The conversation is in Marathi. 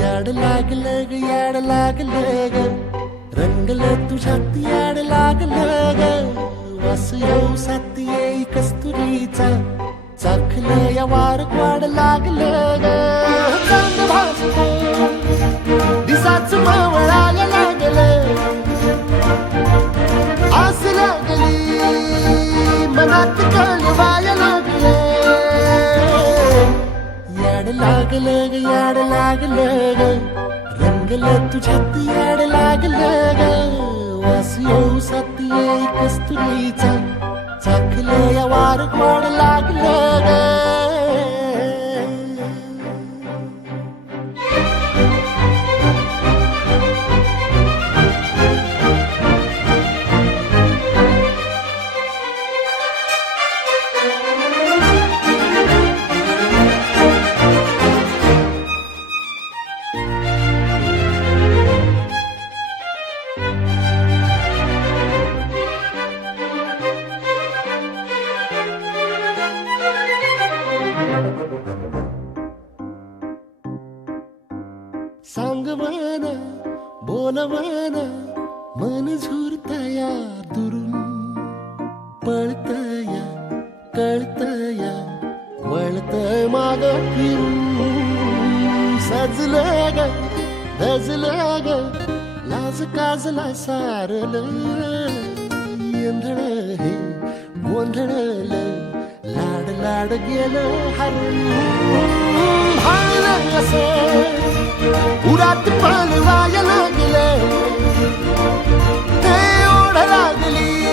याड लागलं ग याड लागलं ग रंगलं तुझ्यात याड लागलं ग वास येऊ साथी येई कस्तुरीचा चाखलं या वार वाड लागलं ग चांद भासतं दिसाच मावळायला लागलं आस लागली मनात कळवायला लागलं याड लागलं ग याड लागलं ग रंगलं तुझ्यात याड लागलं ग वास येऊ साथी येई कस्तुरीचा चाखलं या वार वाड लागलं ग सांगवान बोलवान मन झुरतया दुरून पळतया कळतया वळतय माग फिरून सजलं ग धजलं ग लाज काजला सारलं येंधळ हे गोंधळलं लाड लाड गेलं हरून भाळलं असं उरात पालवाया लागलं ते ओढ लागली